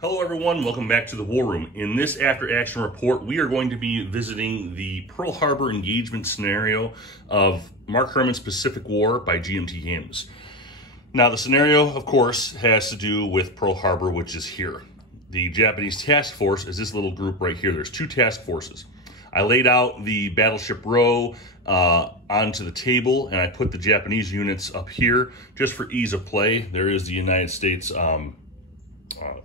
Hello everyone, welcome back to the War Room. In this after-action report, we are going to be visiting the Pearl Harbor engagement scenario of Mark Herman's Pacific War by GMT Games. Now the scenario, of course, has to do with Pearl Harbor, which is here. The Japanese task force is this little group right here. There's two task forces. I laid out the battleship row onto the table, and I put the Japanese units up here just for ease of play. There is the United States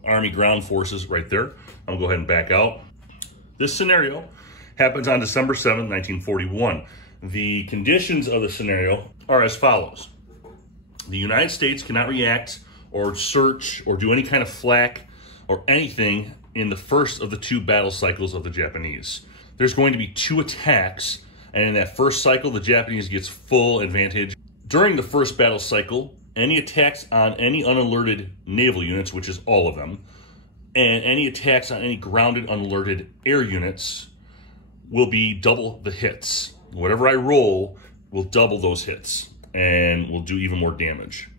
Army ground forces right there. I'll go ahead and back out. This scenario happens on December 7th, 1941. The conditions of the scenario are as follows. The United States cannot react or search or do any kind of flak or anything in the first of the two battle cycles of the Japanese. There's going to be two attacks, and in that first cycle, the Japanese gets full advantage. During the first battle cycle, any attacks on any unalerted naval units, which is all of them, and any attacks on any grounded unalerted air units will be double the hits. Whatever I roll will double those hits and will do even more damage.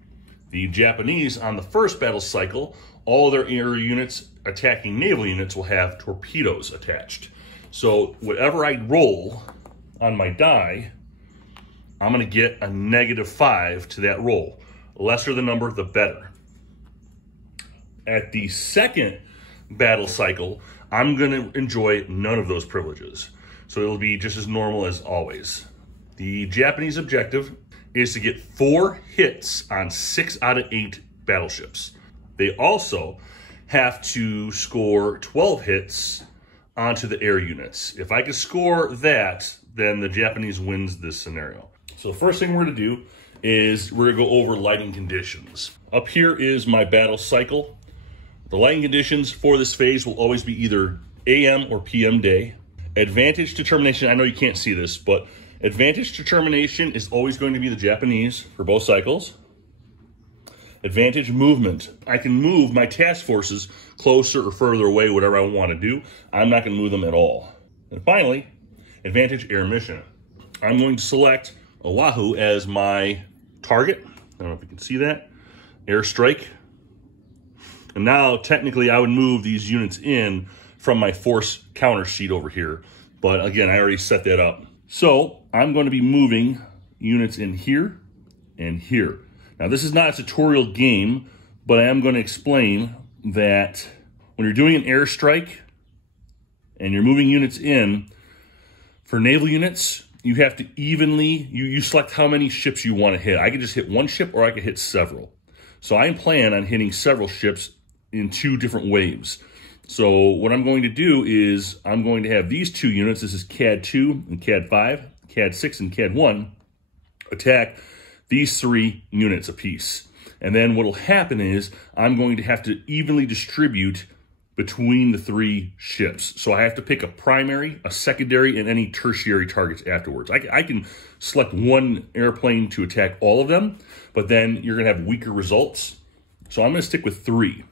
The Japanese, on the first battle cycle, all their air units attacking naval units will have torpedoes attached. So whatever I roll on my die, I'm going to get a -5 to that roll. The lesser the number, the better. At the second battle cycle, I'm going to enjoy none of those privileges. So it'll be just as normal as always. The Japanese objective is to get 4 hits on 6 out of 8 battleships. They also have to score 12 hits onto the air units. If I can score that, then the Japanese wins this scenario. So the first thing we're going to do is we're going to go over lighting conditions. Up here is my battle cycle. The lighting conditions for this phase will always be either AM or PM day. Advantage determination, I know you can't see this, but advantage determination is always going to be the Japanese for both cycles. Advantage movement. I can move my task forces closer or further away, whatever I want to do. I'm not going to move them at all. And finally, advantage air mission. I'm going to select Oahu as my target. I don't know if you can see that. Airstrike. And now, technically, I would move these units in from my force counter sheet over here. But again, I already set that up. So I'm going to be moving units in here and here. Now, this is not a tutorial game, but I am going to explain that when you're doing an airstrike and you're moving units in, for naval units, you have to evenly, you select how many ships you want to hit. I can just hit one ship or I can hit several. So I plan on hitting several ships in 2 different waves. So what I'm going to do is I'm going to have these 2 units, this is CAD 2 and CAD 5, CAD 6 and CAD 1, attack these 3 units apiece. And then what will happen is I'm going to have to evenly distribute between the 3 ships. So I have to pick a primary, a secondary, and any tertiary targets afterwards. I can select one airplane to attack all of them, but then you're gonna have weaker results. So I'm gonna stick with 3.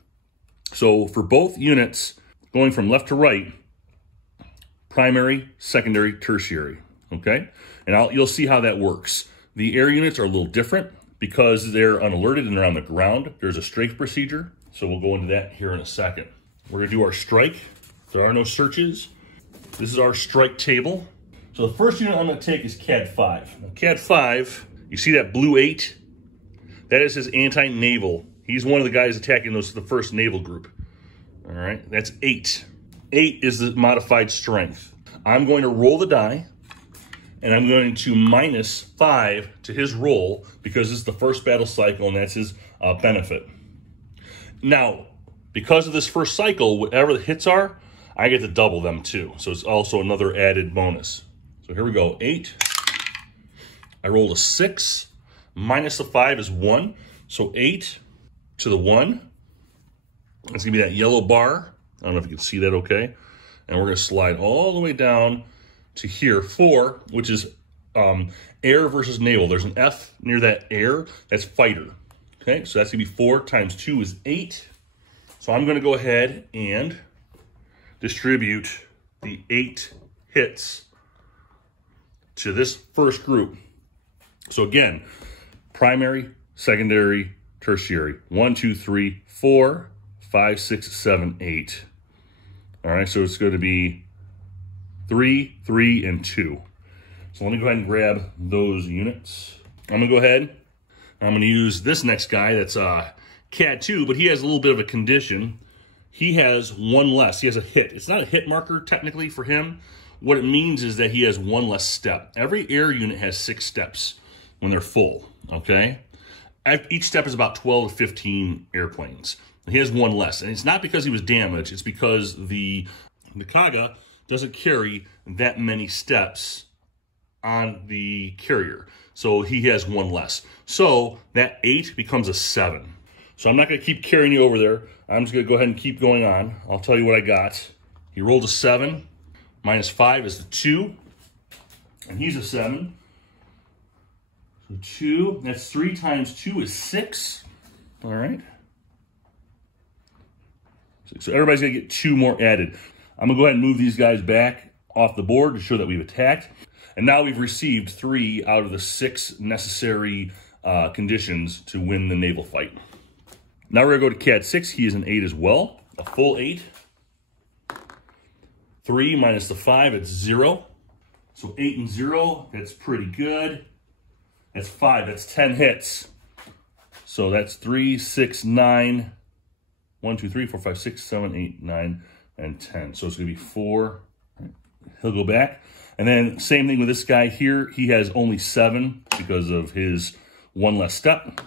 So for both units, going from left to right, primary, secondary, tertiary, okay? And you'll see how that works. The air units are a little different because they're unalerted and they're on the ground. There's a strafe procedure, so we'll go into that here in a second. We're gonna do our strike. There are no searches. This is our strike table. So the first unit I'm gonna take is CAD 5. Now CAD 5, you see that blue 8? That is his anti-naval. He's one of the guys attacking the first naval group. All right, that's 8. 8 is the modified strength. I'm going to roll the die, and I'm going to -5 to his roll because it's the first battle cycle and that's his benefit. Now, because of this first cycle, whatever the hits are, I get to double them too. So it's also another added bonus. So here we go, 8. I rolled a 6, minus the 5 is 1. So 8 to the 1. It's gonna be that yellow bar. I don't know if you can see that okay. And we're gonna slide all the way down to here, 4, which is air versus naval. There's an F near that air, that's fighter. Okay, so that's gonna be 4 times 2 is 8. So I'm gonna go ahead and distribute the 8 hits to this first group. So again, primary, secondary, tertiary. 1, 2, 3, 4, 5, 6, 7, 8. All right, so it's going to be 3, 3, and 2. So let me go ahead and grab those units. I'm going to go ahead. I'm going to use this next guy that's CAD 2, but he has a little bit of a condition. He has one less. He has a hit. It's not a hit marker technically for him. What it means is that he has one less step. Every air unit has 6 steps when they're full, okay? Each step is about 12 to 15 airplanes. He has one less, and it's not because he was damaged. It's because the Kaga doesn't carry that many steps on the carrier. So he has one less. So that 8 becomes a 7. So I'm not going to keep carrying you over there. I'm just going to go ahead and keep going on. I'll tell you what I got. He rolled a 7. Minus 5 is the 2. And he's a 7. So 2, that's 3 times 2 is 6. All right. So everybody's going to get 2 more added. I'm going to go ahead and move these guys back off the board to show that we've attacked. And now we've received 3 out of the 6 necessary conditions to win the naval fight. Now we're going to go to CAD 6. He is an 8 as well. A full 8. 3 minus the 5, it's 0. So 8 and 0, that's pretty good. That's 5, that's 10 hits. So that's 3, 6, 9. 1, 2, 3, 4, 5, 6, 7, 8, 9, and 10. So it's going to be 4. He'll go back. And then same thing with this guy here. He has only 7 because of his one less step.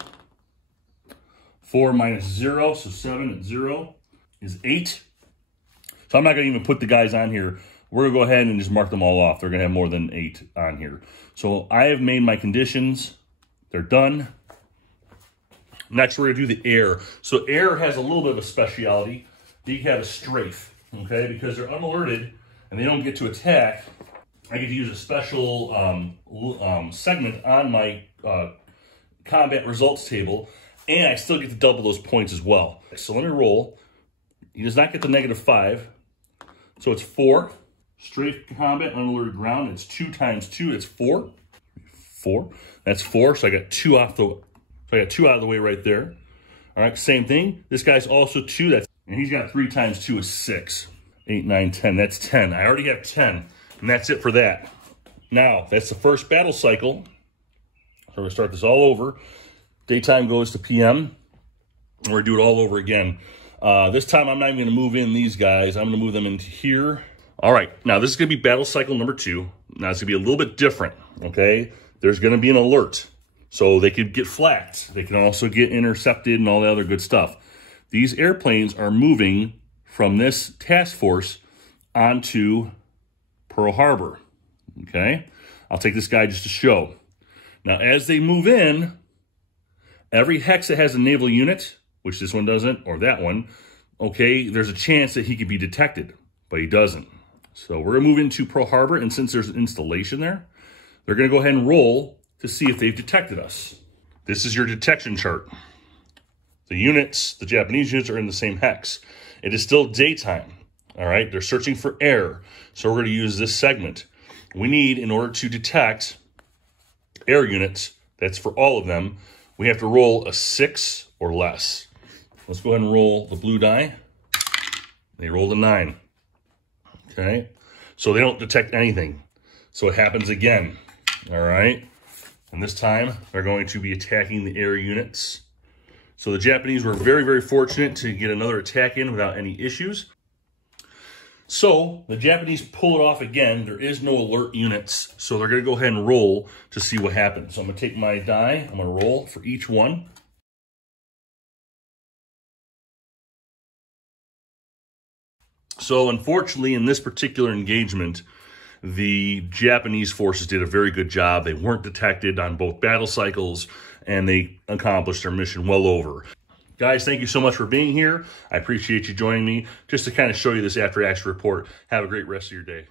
4 minus 0, so 7 and 0 is 8. So I'm not going to even put the guys on here. We're going to go ahead and just mark them all off. They're going to have more than 8 on here. So I have made my conditions. They're done. Next, we're going to do the air. So air has a little bit of a speciality. They have a strafe, okay? Because they're unalerted and they don't get to attack, I get to use a special segment on my combat results table, and I still get to double those points as well. So let me roll. He does not get the -5. So it's 4. Strafe combat, unalerted ground. It's 2 times 2. It's 4. 4. That's 4. So I got 2 off the. So I got 2 out of the way right there. All right. Same thing. This guy's also 2. And he's got 3 times 2 is 6. 8, 9, 10. That's 10. I already have 10, and that's it for that. Now that's the first battle cycle. So we're gonna start this all over. Daytime goes to PM. And we're gonna do it all over again. This time I'm not even going to move in these guys. I'm going to move them into here. All right. Now this is going to be battle cycle number 2. Now it's going to be a little bit different, okay? There's going to be an alert. So they could get flaked. They can also get intercepted and all the other good stuff. These airplanes are moving from this task force onto Pearl Harbor, okay? I'll take this guy just to show. Now as they move in, every hex that has a naval unit, which this one doesn't, or that one, okay, there's a chance that he could be detected, but he doesn't. So we're going to move into Pearl Harbor, and since there's an installation there, they're going to go ahead and roll to see if they've detected us. This is your detection chart. The units, the Japanese units, are in the same hex. It is still daytime, all right? They're searching for air, so we're going to use this segment. We need, in order to detect air units, that's for all of them, we have to roll a 6 or less. Let's go ahead and roll the blue die. They rolled a 9. Okay? So they don't detect anything. So it happens again. All right? And this time, they're going to be attacking the air units. So the Japanese were very, very fortunate to get another attack in without any issues. So the Japanese pull it off again. There is no alert units. So they're going to go ahead and roll to see what happens. So I'm going to take my die. I'm going to roll for each one. So unfortunately, in this particular engagement, the Japanese forces did a very good job. They weren't detected on both battle cycles, and they accomplished their mission well over. Guys, thank you so much for being here. I appreciate you joining me just to kind of show you this after-action report. Have a great rest of your day.